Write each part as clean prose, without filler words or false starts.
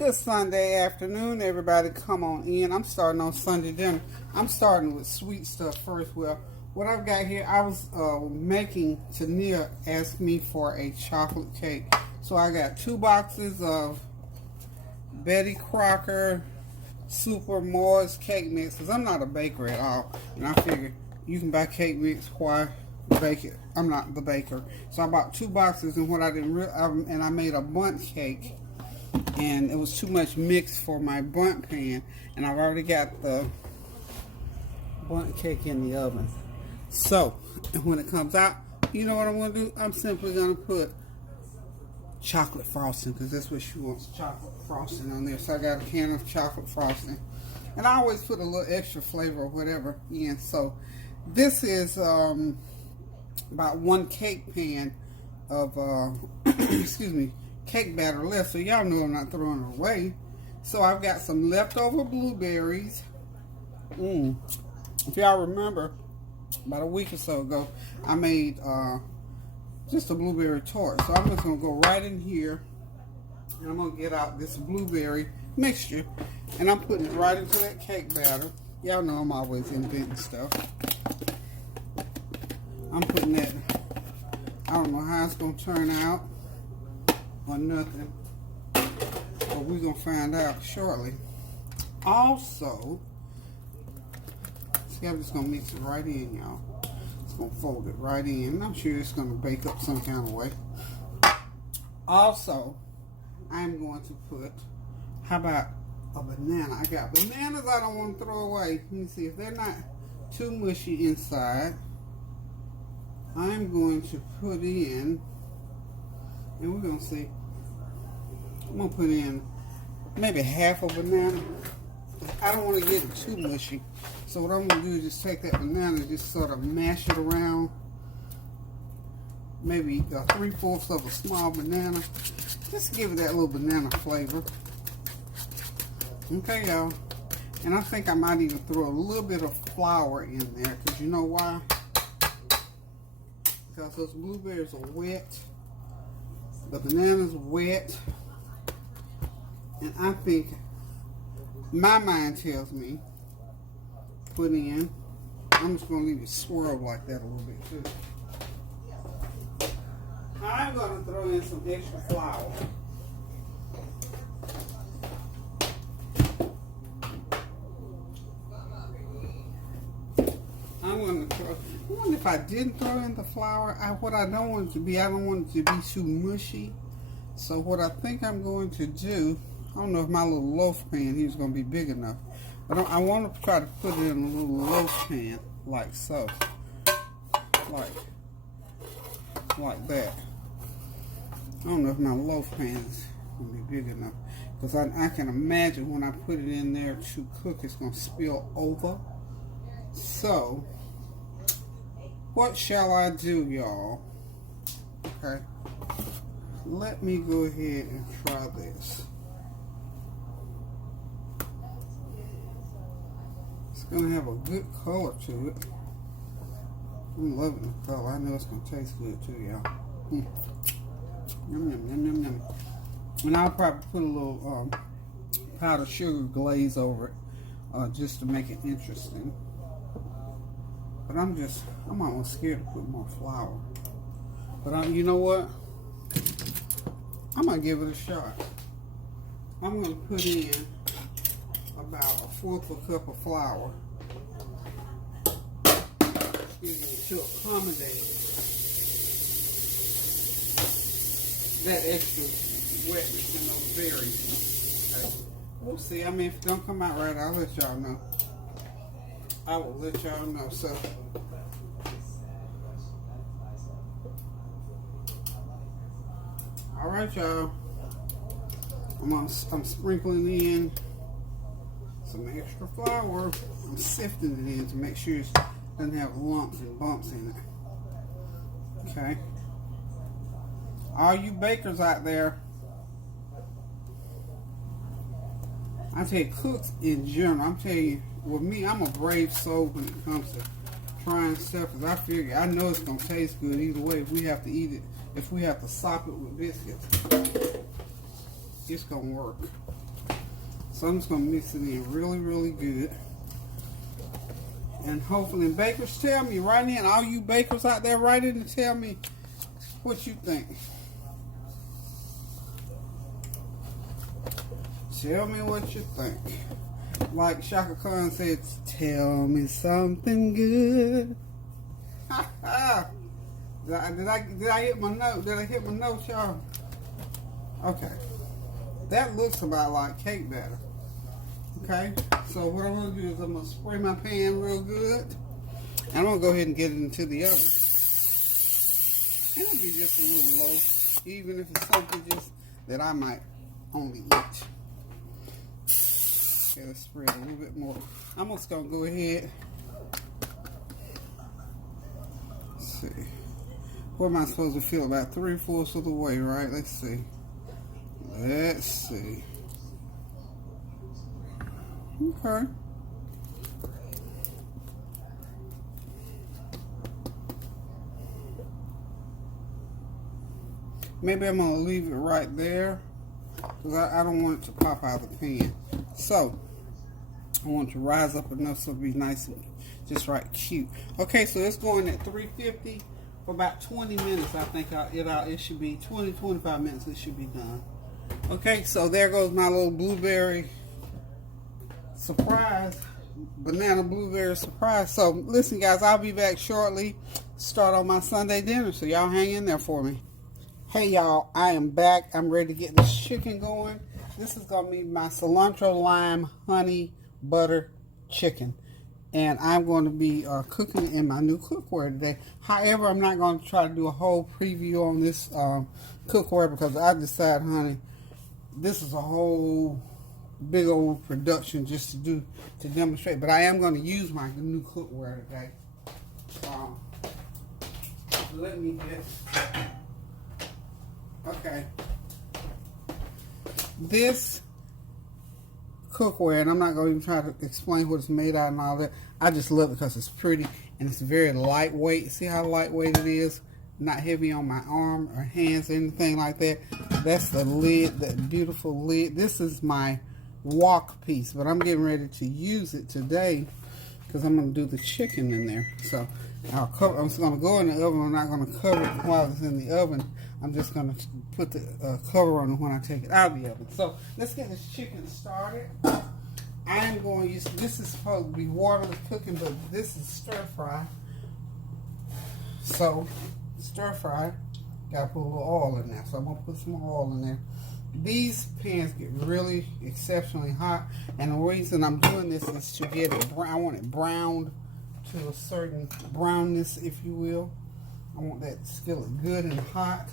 Good Sunday afternoon, everybody. Come on in. I'm starting on Sunday dinner. I'm starting with sweet stuff first. Well, what I've got here, I was making, Tania asked me for a chocolate cake. So I got 2 boxes of Betty Crocker Super Moist cake mix. Because I'm not a baker at all. And I figured you can buy cake mix, why bake it? I'm not the baker. So I bought 2 boxes, and what I didn't realize, and I made a bundt cake. And it was too much mix for my bundt pan, and I've already got the bundt cake in the oven. So when it comes out, you know what I'm going to do? I'm simply going to put chocolate frosting, because that's what she wants, chocolate frosting on there. So I got a can of chocolate frosting, and I always put a little extra flavor or whatever in. So this is about 1 cake pan of excuse me, cake batter left, so y'all know I'm not throwing it away. So I've got some leftover blueberries. If y'all remember, about a week or so ago, I made just a blueberry tart. So I'm just gonna go right in here, and I'm gonna get out this blueberry mixture, and I'm putting it right into that cake batter. Y'all know I'm always inventing stuff. I'm putting that. I don't know how it's gonna turn out or nothing, but we're gonna find out shortly. Also, see, I'm just gonna mix it right in, y'all. Just gonna fold it right in, and I'm sure it's gonna bake up some kind of way. Also, I'm going to put, how about a banana? I got bananas I don't want to throw away. Let me see if they're not too mushy inside. I'm going to put in, and we're gonna see. I'm gonna put in maybe half a banana. I don't want to get it too mushy, so what I'm gonna do is just take that banana and just sort of mash it around. Maybe 3/4 of a small banana, just give it that little banana flavor. Okay, y'all. And I think I might even throw a little bit of flour in there, because you know why? Because those blueberries are wet. The banana's wet. And I think, my mind tells me, put in, I'm just going to leave it swirl like that a little bit too. I'm going to throw in some extra flour. I'm going to throw, I wonder if I didn't throw in the flour, what I don't want it to be, I don't want it to be too mushy. So what I think I'm going to do, I don't know if my little loaf pan here is going to be big enough, but I want to try to put it in a little loaf pan, like so, like that. I don't know if my loaf pan is going to be big enough, because I can imagine when I put it in there to cook, it's going to spill over. So, what shall I do, y'all? Okay, let me go ahead and try this. Gonna have a good color to it. I'm loving the color. I know it's gonna taste good too, y'all. Yum, yum, yum, yum, yum. And I'll probably put a little powdered sugar glaze over it, just to make it interesting. But I'm almost scared to put more flour. But you know what? I'm gonna give it a shot. I'm gonna put in about 1/4 cup of flour, excuse me, to accommodate that extra wetness in those berries. Okay. We'll see. I mean, if it don't come out right, I'll let y'all know. I will let y'all know. So, all right, y'all. I'm sprinkling in some extra flour. I'm sifting it in to make sure it doesn't have lumps and bumps in it. Okay. All you bakers out there, I tell you, cooks in general, I'm telling you, with me, I'm a brave soul when it comes to trying stuff, because I figure, I know it's going to taste good either way. If we have to eat it, if we have to sop it with biscuits, it's going to work. So I'm just going to mix it in really, really good. And hopefully, and bakers, tell me, write in, all you bakers out there, write in and tell me what you think. Tell me what you think. Like Shaka Khan said, tell me something good. Did I hit my note? Did I hit my note, y'all? Okay. That looks about like cake batter. Okay. So what I'm going to do is I'm going to spray my pan real good. And I'm going to go ahead and get it into the oven. It'll be just a little loaf, even if it's something just that I might only eat. Okay, let's spread a little bit more. I'm just going to go ahead. Let's see. What am I supposed to feel? About 3/4 of the way, right? Let's see. Let's see. Okay. Maybe I'm going to leave it right there because I don't want it to pop out of the pan. So, I want it to rise up enough so it'll be nice and just right cute. Okay, so it's going at 350 for about 20 minutes. I think it should be 20-25 minutes. It should be done. Okay, so there goes my little blueberry surprise, banana blueberry surprise. So listen, guys, I'll be back shortly. Start on my Sunday dinner, so y'all hang in there for me. Hey y'all, I am back. I'm ready to get this chicken going. This is gonna be my cilantro-lime honey butter chicken, and I'm going to be cooking in my new cookware today. However, I'm not going to try to do a whole preview on this cookware because I decided, honey, this is a whole big old production just to demonstrate. But I am going to use my new cookware today. Let me get, okay, this cookware, and I'm not going to even try to explain what it's made out and all that. I just love it because it's pretty and it's very lightweight. See how lightweight it is? Not heavy on my arm or hands or anything like that. That's the lid, that beautiful lid. This is my wok piece, but I'm getting ready to use it today because I'm going to do the chicken in there. So I'm just going to go in the oven. I'm not going to cover it while it's in the oven. I'm just going to put the cover on it when I take it out of the oven. So let's get this chicken started. I am going to use, this is supposed to be waterless cooking, but this is stir fry. So stir fry, got to put a little oil in there. So I'm going to put some oil in there. These pans get really exceptionally hot, and the reason I'm doing this is to get it brown. I want it browned to a certain brownness, if you will. I want that skillet good and hot.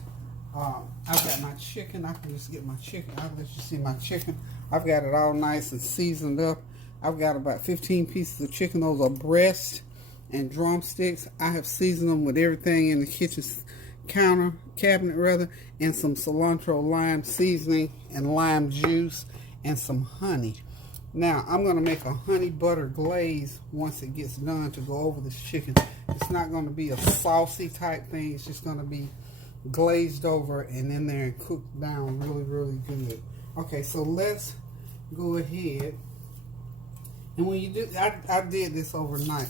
I've got my chicken. I can just get my chicken. I'll let you see my chicken. I've got it all nice and seasoned up. I've got about 15 pieces of chicken. Those are breast and drumsticks. I have seasoned them with everything in the kitchen cabinet, and some cilantro lime seasoning and lime juice and some honey. Now, I'm going to make a honey butter glaze once it gets done to go over this chicken. It's not going to be a saucy type thing. It's just going to be glazed over and in there and cooked down really, really good. Okay, so let's go ahead. And when you do, I did this overnight.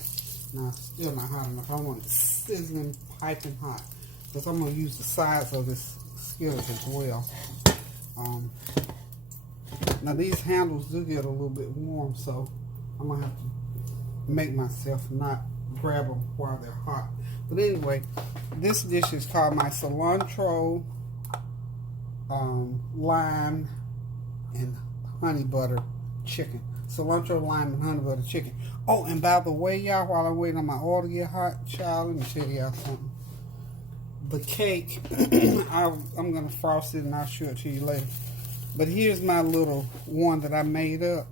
Now, it's still not hot enough. I want it sizzling, piping hot, because I'm going to use the sides of this skillet as well. Now, these handles do get a little bit warm, so I'm going to have to make myself not grab them while they're hot. But anyway, this dish is called my cilantro, lime, and honey butter chicken. Cilantro, lime, and honey butter chicken. Oh, and by the way, y'all, while I'm waiting on my oil to get hot, child, let me tell y'all something. The cake, I'm going to frost it and I'll show it to you later. But here's my little one that I made up.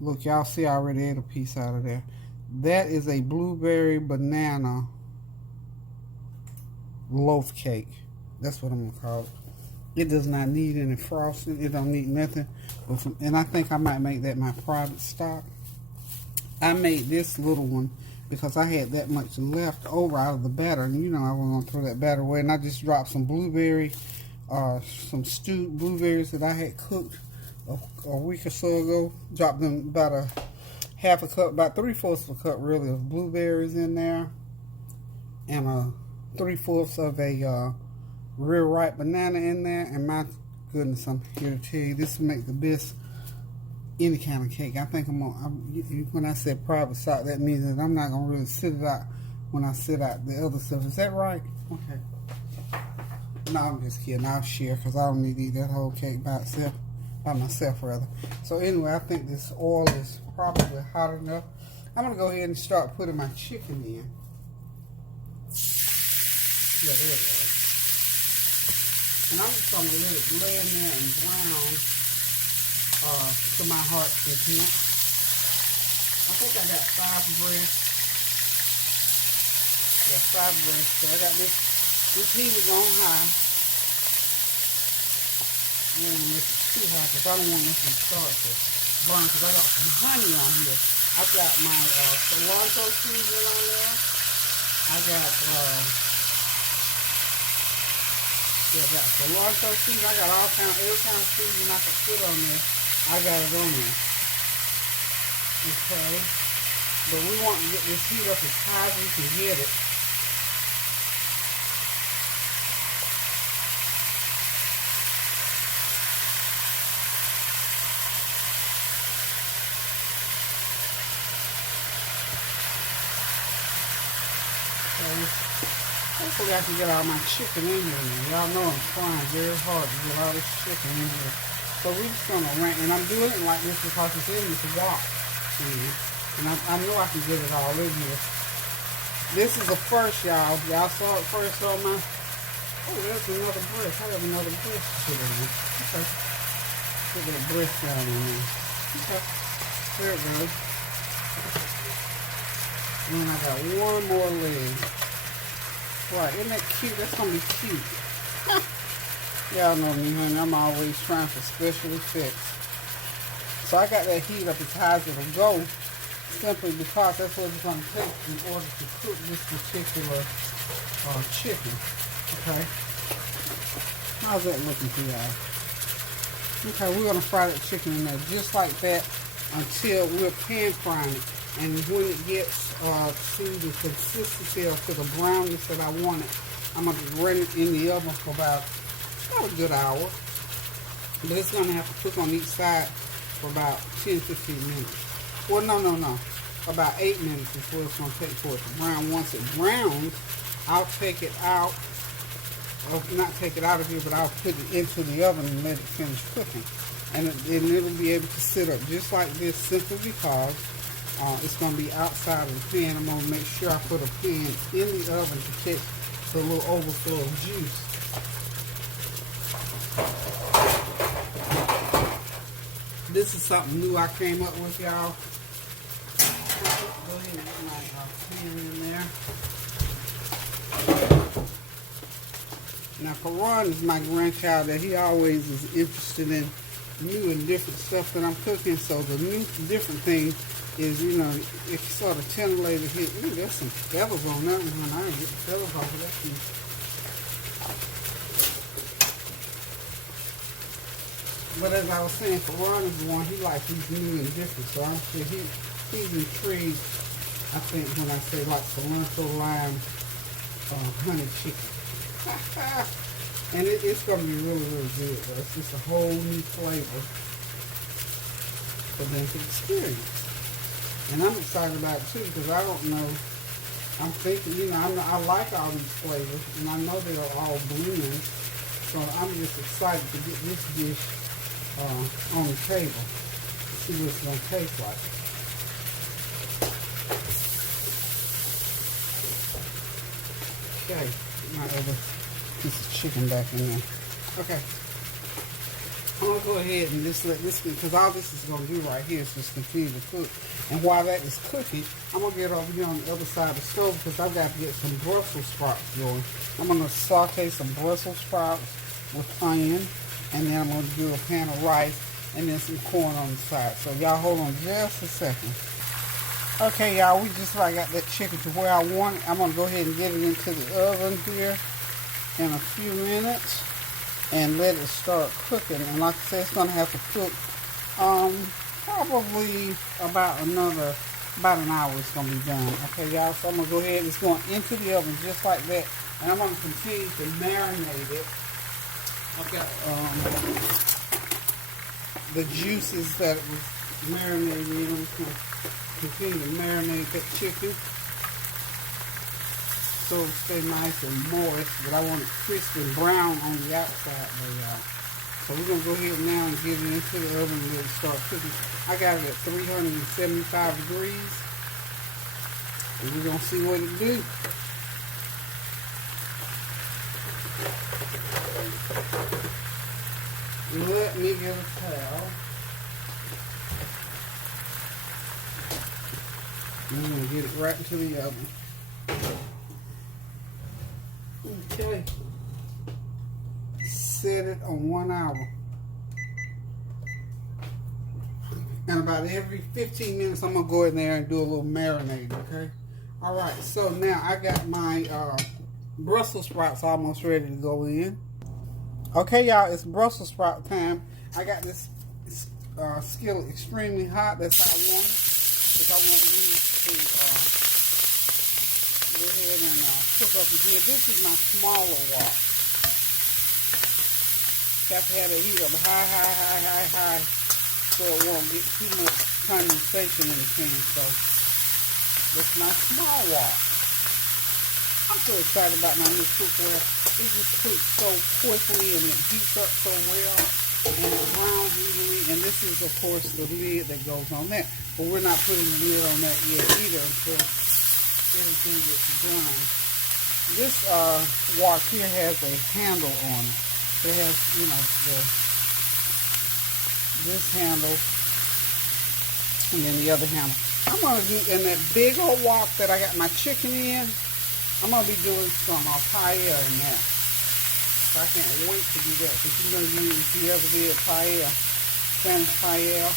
Look, y'all see I already ate a piece out of there. That is a blueberry banana loaf cake. That's what I'm going to call it. It does not need any frosting. It don't need nothing. And I think I might make that my private stock. I made this little one because I had that much left over out of the batter. And you know I wasn't going to throw that batter away. And I just dropped some blueberry, some stewed blueberries that I had cooked a week or so ago. Dropped them about a half a cup, about 3/4 of a cup really of blueberries in there, and a 3/4 of a real ripe banana in there. And my goodness, I'm here to tell you, this will make the best any kind of cake. I think when I said private stock, that means that I'm not gonna really sit it out when I sit out the other stuff. Is that right? Okay. No, I'm just kidding. I'll share because I don't need to eat that whole cake by myself rather. So anyway, I think this oil is probably hot enough. I'm gonna go ahead and start putting my chicken in. Yeah, there it goes. And I'm just gonna let it lay in there and brown to my heart's content. I think I got 5 breasts. Yeah, 5 breasts. So I got this heat is on high. I don't want this too high because I don't want this to start to burn because I got some honey on here. I've got my cilantro seasoning on there. I got cilantro seasoning. I got every kind of seasoning I can put on there. I got it on there. Okay. But we want to get this heat up as high as we can get it. Hopefully I can get all my chicken in here now. Y'all know I'm trying very hard to get all this chicken in here. So we're just going to rank, and I'm doing it like this because it's in this wok. And I know I can get it all in here. This is the first, y'all. Y'all saw it first on my... Oh, there's another breast. I have another breast to put in there. Okay. Put that breast down in there. Okay. There it goes. And I got one more leg. Right, isn't that cute? That's going to be cute. Y'all know me, honey. I'm always trying for special effects. So I got that heat up as high as it'll go, simply because that's what it's going to take in order to cook this particular chicken. Okay? How's that looking for y'all? Okay, we're going to fry that chicken in there just like that until we're pan frying it. And when it gets to the consistency or to the brownness that I want it, I'm going to run it in the oven for about a good hour. But it's going to have to cook on each side for about 10-15 minutes. Well, no. About 8 minutes is what it's going to take for it to brown. Once it browns, I'll take it out. Or not take it out of here, but I'll put it into the oven and let it finish cooking. And it'll be able to sit up just like this simply because it's going to be outside of the pan. I'm going to make sure I put a pan in the oven to catch the little overflow of juice. This is something new I came up with, y'all. Go ahead and get my pan in there. Now, Karan is my grandchild that he always is interested in new and different stuff that I'm cooking. So the new different thing is, you know, it sort of titillated his. Ooh, there's some feathers on that one. I didn't get the feathers off of that piece. But as I was saying, Karan is the one, he likes these new and different. So I'm sure he's intrigued, I think, when I say like cilantro-lime honey chicken. And it's going to be really, really good. Though. It's just a whole new flavor for them to experience. And I'm excited about it too because I don't know. I'm thinking, you know, I like all these flavors and I know they're all blend. So I'm just excited to get this dish on the table to see what it's going to taste like. Okay, my other piece of chicken back in there. Okay. I'm going to go ahead and just let this, because all this is going to do right here is just continue to cook. And while that is cooking, I'm going to get over here on the other side of the stove because I've got to get some Brussels sprouts going. I'm going to saute some Brussels sprouts with onion, and then I'm going to do a pan of rice and then some corn on the side. So y'all hold on just a second. Okay, y'all, we just got that chicken to where I want it. I'm going to go ahead and get it into the oven here in a few minutes and let it start cooking. And like I said, it's going to have to cook Probably about an hour it's gonna be done. Okay, y'all. So I'm gonna go ahead. It's going into the oven just like that, and I'm gonna continue to marinate it. Okay. The juices that it was marinated in. I'm just gonna continue to marinate that chicken so it'll stay nice and moist. But I want it crisp and brown on the outside, though, y'all. So we're going to go ahead now and get it into the oven and let it start cooking. I got it at 375 degrees. And we're going to see what it do. Let me get a towel. I'm going to get it right into the oven. Okay. Set it on 1 hour. And about every 15 minutes, I'm going to go in there and do a little marinade, okay? All right, so now I got my Brussels sprouts almost ready to go in. Okay, y'all, it's Brussels sprout time. I got this skillet extremely hot. That's how I want it. Because I want these to go ahead and cook up in here. This is my smaller wok. Have to have it heat up high, so it won't get too much condensation in the pan. So that's my small wok. I'm so excited about my new cookware. It just cooks so quickly and it heats up so well and it browns evenly. And this is, of course, the lid that goes on that. But we're not putting the lid on that yet either until everything gets done. This wok here has a handle on it. It has, you know, this handle and then the other handle. I'm going to do, in that big old wok that I got my chicken in, I'm going to be doing some paella in that. So I can't wait to do that. Because you're going to use, if you ever did paella, Spanish paella,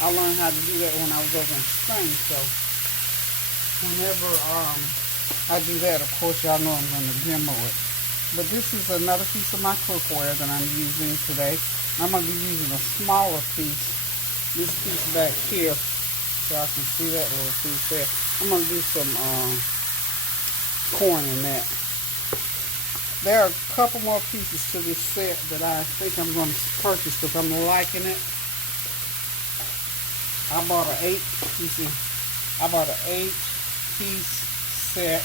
I learned how to do that when I was over in Spain. So whenever I do that, of course, y'all know I'm going to demo it. But this is another piece of my cookware that I'm using today. I'm going to be using a smaller piece, this piece back here, so I can see that little piece there. I'm going to do some corn in that. There are a couple more pieces to this set that I think I'm going to purchase because I'm liking it. I bought an 8-piece set.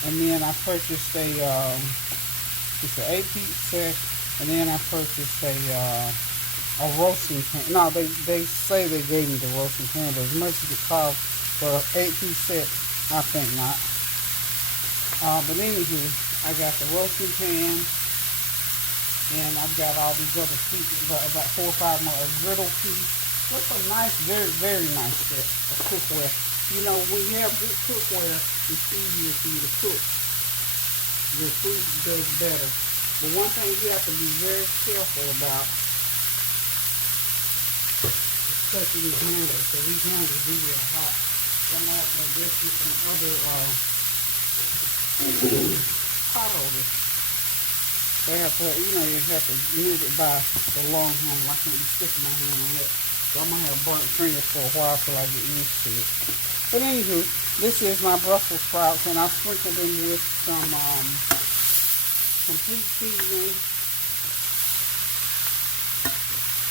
And then I purchased it's an 8-piece set, and then I purchased a roasting pan. No, they say they gave me the roasting pan, but as much as it costs for an 8-piece set, I think not. But anywho, I got the roasting pan, and I've got all these other pieces, about 4 or 5 more, a griddle piece. It's a nice, very, very nice set of cookware. You know, when you have good cookware, it's easier for you to cook. Your food does better. But one thing you have to be very careful about is touching these handles. So these handles do get hot. So I'm going to get you some other pot holders. They have to, you know, you have to move it by the long handle. I can't be sticking my hand on that. So I'm going to have burnt fingers for a while till I get used to it. But anywho, this is my Brussels sprouts, and I sprinkled them with some complete seasoning,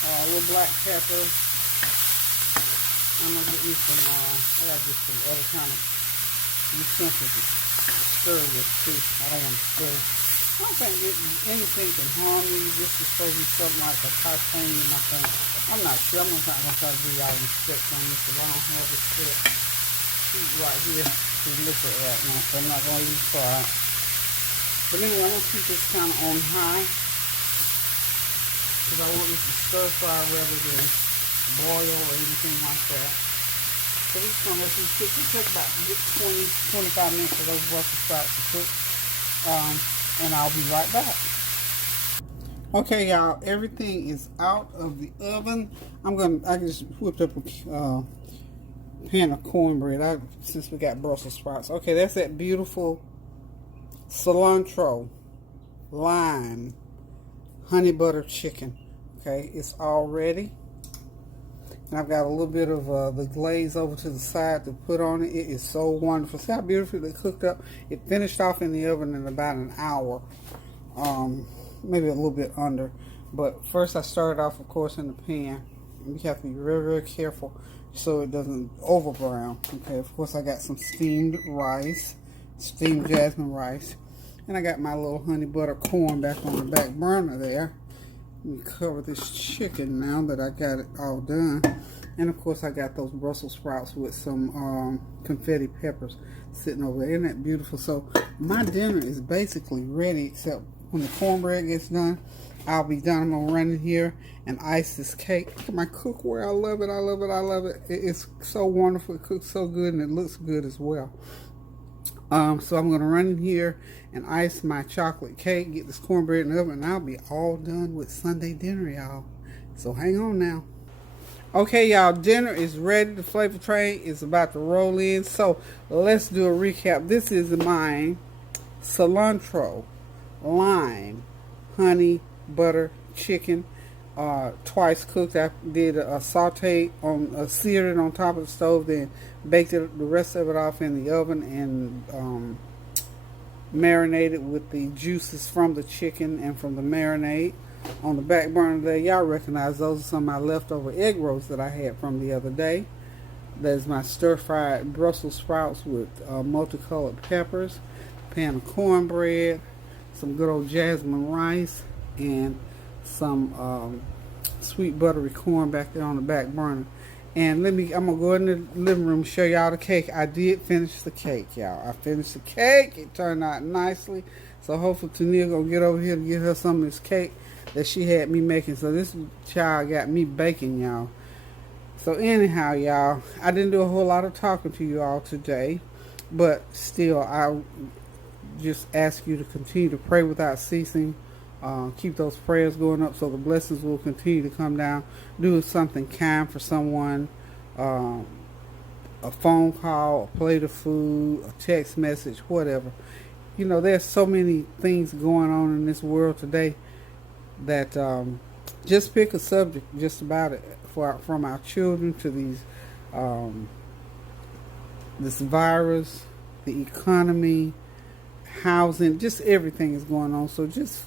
a little black pepper. I'm gonna get me some. I gotta get some other kind of utensils to stir with too. I don't want to stir. I don't think anything can harm me. Just to serve you something like a titanium, I think. I'm not sure. I'm not gonna try to do y'all any specs on this because I don't have this spec sheet right here to look at right now, so I'm not going to even try it. But anyway, I'm going to keep this kind of on high because I want this to stir fry rather than boil or anything like that. So we're just going to let these cook. It takes about 20-25 minutes for those Brussels sprouts to cook, and I'll be right back. Okay, y'all, everything is out of the oven. I just whipped up a pan of cornbread since we got Brussels sprouts. Okay, that's that beautiful cilantro-lime honey butter chicken. Okay, it's all ready. And I've got a little bit of the glaze over to the side to put on it. It is so wonderful. See how beautifully it cooked up? It finished off in the oven in about an hour. Maybe a little bit under. But first I started off, of course, in the pan. You have to be very, very careful so it doesn't over brown. Okay, of course I got some steamed rice, steamed jasmine rice. And I got my little honey butter corn back on the back burner there. Let me cover this chicken now that I got it all done. And of course I got those Brussels sprouts with some confetti peppers sitting over there. Isn't that beautiful? So my dinner is basically ready, except when the cornbread gets done, I'll be done. I'm gonna run in here and ice this cake. Look at my cookware. I love it. I love it. I love it. It's so wonderful. It cooks so good and it looks good as well. So I'm going to run in here and ice my chocolate cake, get this cornbread in the oven, and I'll be all done with Sunday dinner, y'all. So hang on now. Okay, y'all, dinner is ready. The flavor train is about to roll in. So let's do a recap. This is mine. Cilantro-lime honey butter chicken. Twice cooked. I did a saute on seared it on top of the stove, then baked it, the rest of it off in the oven, and marinated with the juices from the chicken and from the marinade. On the back burner there, y'all recognize those are some of my leftover egg rolls that I had from the other day. There's my stir-fried Brussels sprouts with multicolored peppers, pan of cornbread, some good old jasmine rice, and some sweet buttery corn back there on the back burner. And I'm gonna go in the living room and show y'all the cake. I did finish the cake, y'all. I finished the cake. It turned out nicely. So hopefully Tania gonna get over here to get her some of this cake that she had me making. So this child got me baking, y'all. So anyhow, y'all, I didn't do a whole lot of talking to you all today, but still, I just ask you to continue to pray without ceasing. Keep those prayers going up so the blessings will continue to come down. Do something kind for someone, a phone call, a plate of food, a text message, whatever. You know, there's so many things going on in this world today that just pick a subject just about it, from our children to these this virus, the economy, housing, just everything is going on. So just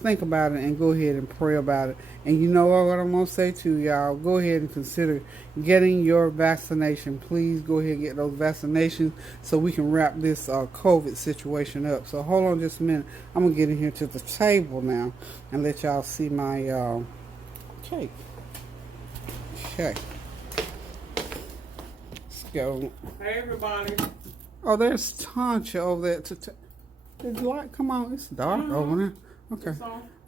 think about it and go ahead and pray about it. And you know what I'm going to say to y'all? Go ahead and consider getting your vaccination. Please go ahead and get those vaccinations so we can wrap this COVID situation up. So hold on just a minute. I'm going to get in here to the table now and let y'all see my cake. Okay. Let's go. Hey, everybody. Oh, there's Tancha over there. Did you like? Come on, it's dark over there. Okay.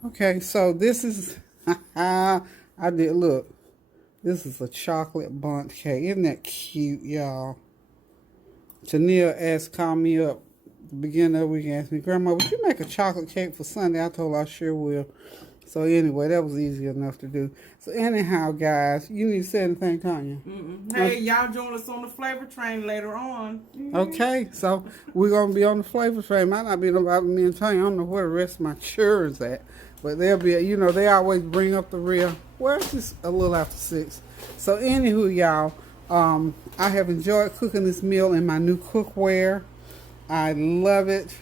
Okay, so this is, I did, look, this is a chocolate bundt cake. Isn't that cute, y'all? Tania called me up at the beginning of the week and asked me, Grandma, would you make a chocolate cake for Sunday? I told her I sure will. So anyway, that was easy enough to do. So anyhow, guys, you need to say anything, Tanya? Hey, y'all join us on the flavor train later on. Okay, so we're going to be on the flavor train. Might not be about me and Tanya. I don't know where the rest of my children's at. But they'll be, you know, they always bring up the rear. Well, it's just a little after 6. So anywho, y'all, I have enjoyed cooking this meal in my new cookware. I love it.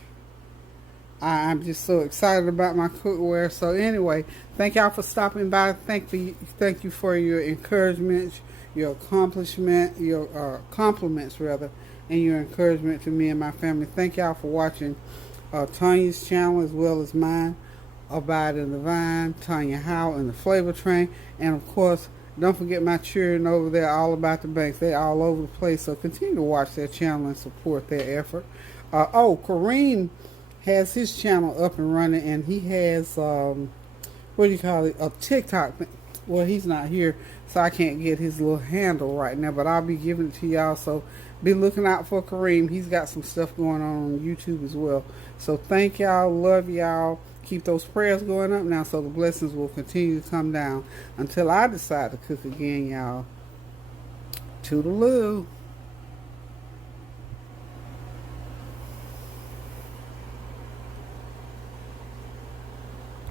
I'm just so excited about my cookware. So anyway, thank y'all for stopping by. Thank you for your encouragement, your accomplishment, your compliments rather, and your encouragement to me and my family. Thank y'all for watching Tanya's channel as well as mine, Abide in the Vine, Tanya Howell and the Flavor Train, and of course, don't forget my children over there, All About the Banks. They're all over the place, so continue to watch their channel and support their effort. Kareem has his channel up and running, and he has what do you call it, a TikTok. Well, he's not here, so I can't get his little handle right now, but I'll be giving it to y'all, so be looking out for Kareem. He's got some stuff going on YouTube as well. So thank y'all, love y'all. Keep those prayers going up now so the blessings will continue to come down until I decide to cook again, y'all. Toodaloo.